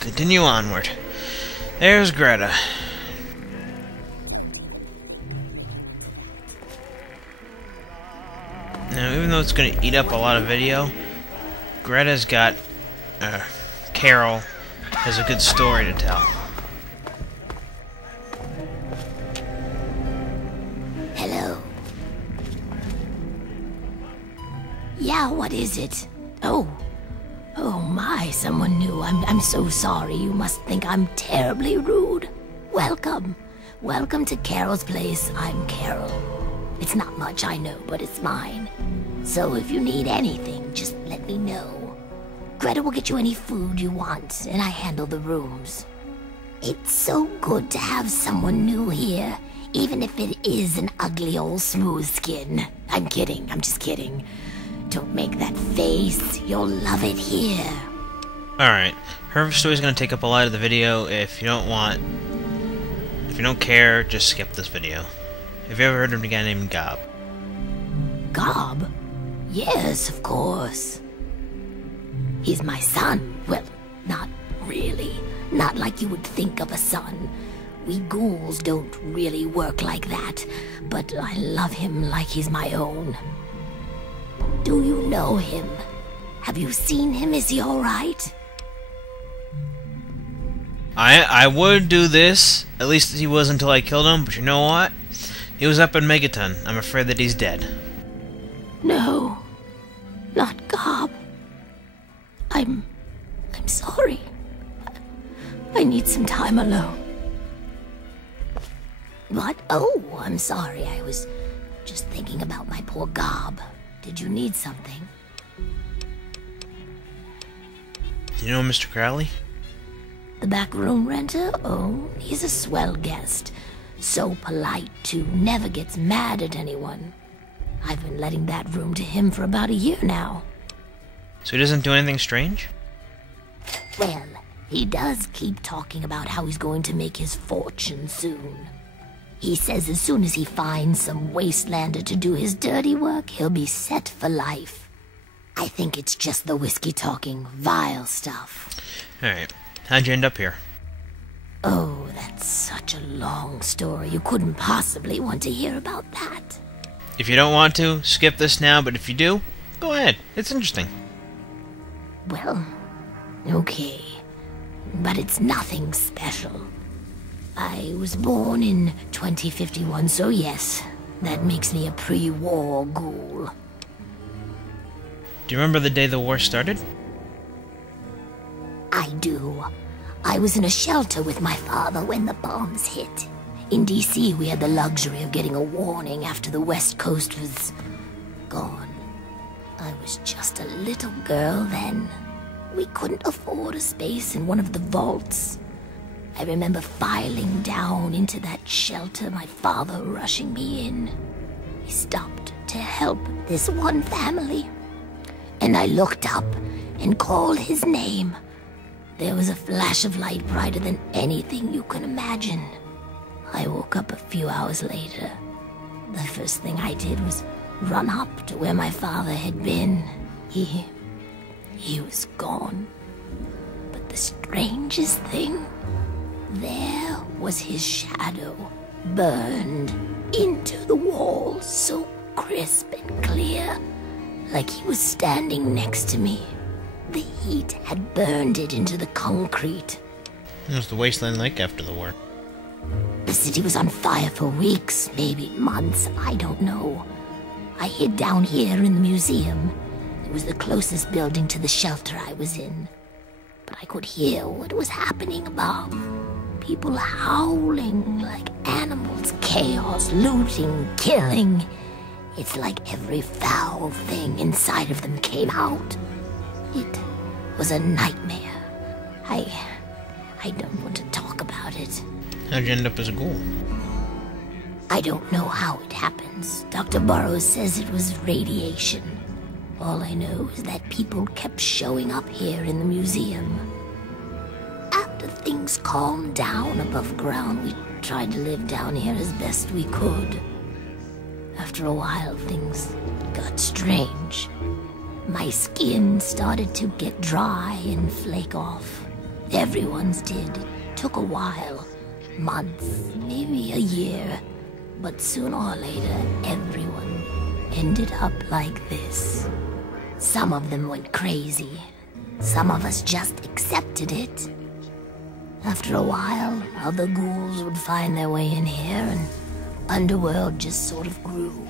Continue onward. There's Greta. Now, even though it's going to eat up a lot of video, Greta's got... Carol has a good story to tell. Hello. Yeah, what is it? Oh my, someone new. I'm so sorry. You must think I'm terribly rude. Welcome. Welcome to Carol's place. I'm Carol. It's not much, I know, but it's mine. So if you need anything, just let me know. Greta will get you any food you want, and I handle the rooms. It's so good to have someone new here, even if it is an ugly old smooth skin. I'm kidding, I'm just kidding. Don't make that face. You'll love it here. Alright. Her story's gonna take up a lot of the video. If you don't care, just skip this video. Have you ever heard of a guy named Gob? Gob? Yes, of course. He's my son. Well, not really. Not like you would think of a son. We ghouls don't really work like that. But I love him like he's my own. Do you know him? Have you seen him? Is he alright? I would do this. At least he was until I killed him, but you know what? He was up in Megaton. I'm afraid that he's dead. No. Not Gob. I'm sorry. I need some time alone. What? Oh, I'm sorry. I was just thinking about my poor Gob. Did you need something? You know Mr. Crowley? The back room renter? Oh, he's a swell guest. So polite, too. Never gets mad at anyone. I've been letting that room to him for about a year now. So he doesn't do anything strange? Well, he does keep talking about how he's going to make his fortune soon. He says as soon as he finds some wastelander to do his dirty work, he'll be set for life. I think it's just the whiskey talking vile stuff. Alright. How'd you end up here? Oh, that's such a long story. You couldn't possibly want to hear about that. If you don't want to, skip this now, but if you do, go ahead. It's interesting. Well, okay. But it's nothing special. I was born in 2051, so yes, that makes me a pre-war ghoul. Do you remember the day the war started? I do. I was in a shelter with my father when the bombs hit. In DC, we had the luxury of getting a warning after the West Coast was gone. I was just a little girl then. We couldn't afford a space in one of the vaults. I remember filing down into that shelter, my father rushing me in. He stopped to help this one family. And I looked up and called his name. There was a flash of light brighter than anything you can imagine. I woke up a few hours later. The first thing I did was run up to where my father had been. He was gone. But the strangest thing, there was his shadow, burned into the wall, so crisp and clear, like he was standing next to me. The heat had burned it into the concrete. What was the wasteland like after the war? The city was on fire for weeks, maybe months, I don't know. I hid down here in the museum. It was the closest building to the shelter I was in. But I could hear what was happening above. People howling like animals, chaos, looting, killing. It's like every foul thing inside of them came out. It was a nightmare. I don't want to talk about it. How'd you end up as a ghoul? I don't know how it happens. Dr. Burroughs says it was radiation. All I know is that people kept showing up here in the museum. After things calmed down above ground, we tried to live down here as best we could. After a while, things got strange. My skin started to get dry and flake off. Everyone's did. Took a while. Months, maybe a year. But sooner or later, everyone ended up like this. Some of them went crazy. Some of us just accepted it. After a while, other ghouls would find their way in here, and Underworld just sort of grew.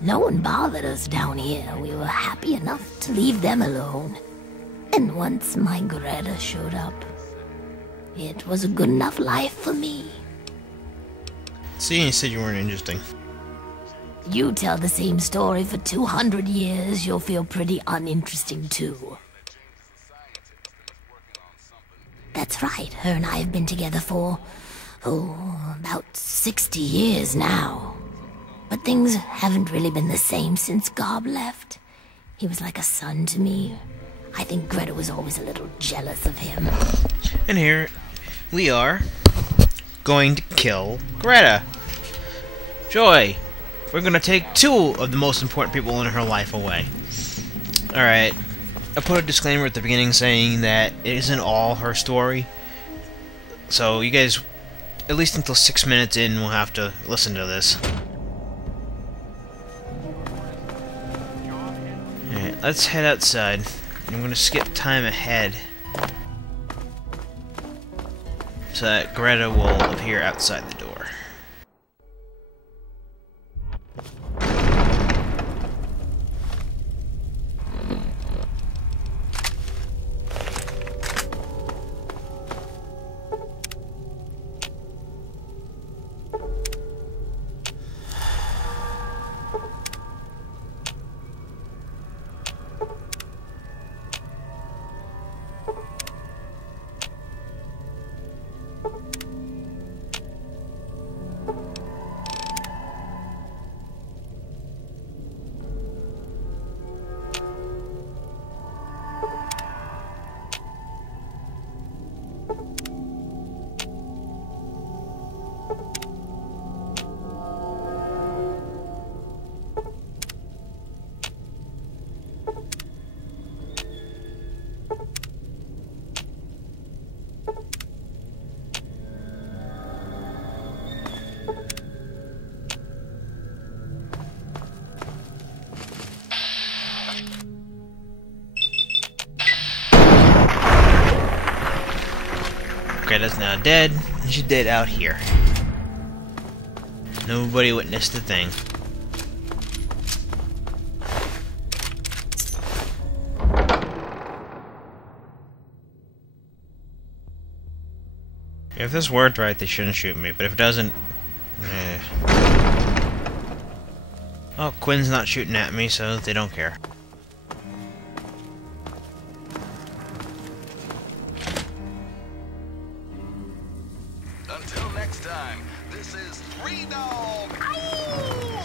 No one bothered us down here. We were happy enough to leave them alone. And once my Greta showed up, it was a good enough life for me. See, you said you weren't interesting. You tell the same story for 200 years, you'll feel pretty uninteresting too. That's right, her and I have been together for, about 60 years now. But things haven't really been the same since Gob left. He was like a son to me. I think Greta was always a little jealous of him. And here we are, going to kill Greta. Joy, we're gonna take two of the most important people in her life away. Alright, I put a disclaimer at the beginning saying that it isn't all her story. So you guys, at least until 6 minutes in, will have to listen to this. Alright, let's head outside. I'm gonna skip time ahead so that Greta will appear outside the door. Greta's now dead, and she's dead out here. Nobody witnessed a thing. If this worked right, they shouldn't shoot me, but if it doesn't... Oh, Quinn's not shooting at me, so they don't care. Until next time, this is Three Dog.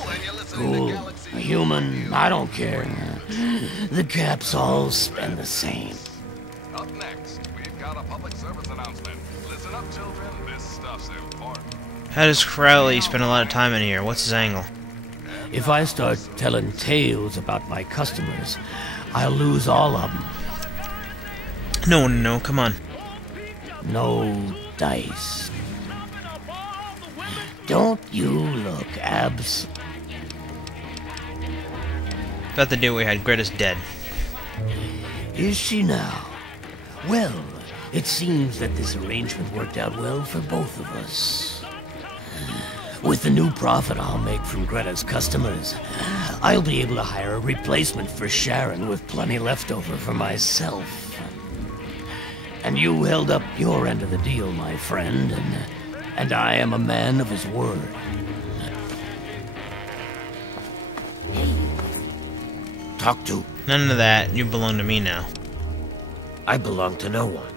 And you're listening Cool. to Galaxy. A human, I don't care. The caps all spend the same. Up next, we've got a public service announcement. Listen up, children. This stuff's important. How does Crowley spend a lot of time in here? What's his angle? If I start telling tales about my customers, I'll lose all of them. No, come on. No dice. Don't you look, Abs. About the deal we had, Greta's dead. Is she now? Well, it seems that this arrangement worked out well for both of us. With the new profit I'll make from Greta's customers, I'll be able to hire a replacement for Sharon with plenty left over for myself. And you held up your end of the deal, my friend, and I am a man of his word. Talk to. None of that. You belong to me now. I belong to no one.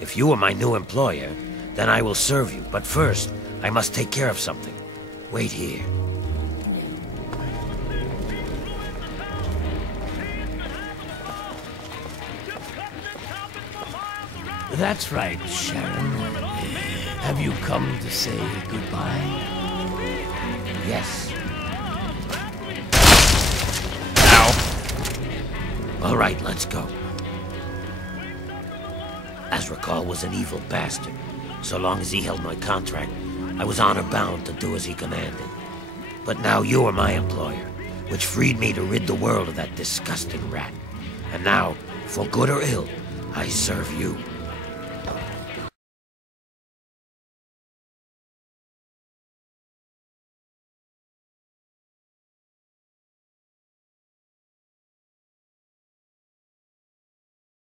If you are my new employer, then I will serve you. But first, I must take care of something. Wait here. That's right, Sharon. Have you come to say goodbye? Yes. Ow. All right, let's go. Azrakal was an evil bastard. So long as he held my contract, I was honor-bound to do as he commanded. But now you are my employer, which freed me to rid the world of that disgusting rat. And now, for good or ill, I serve you.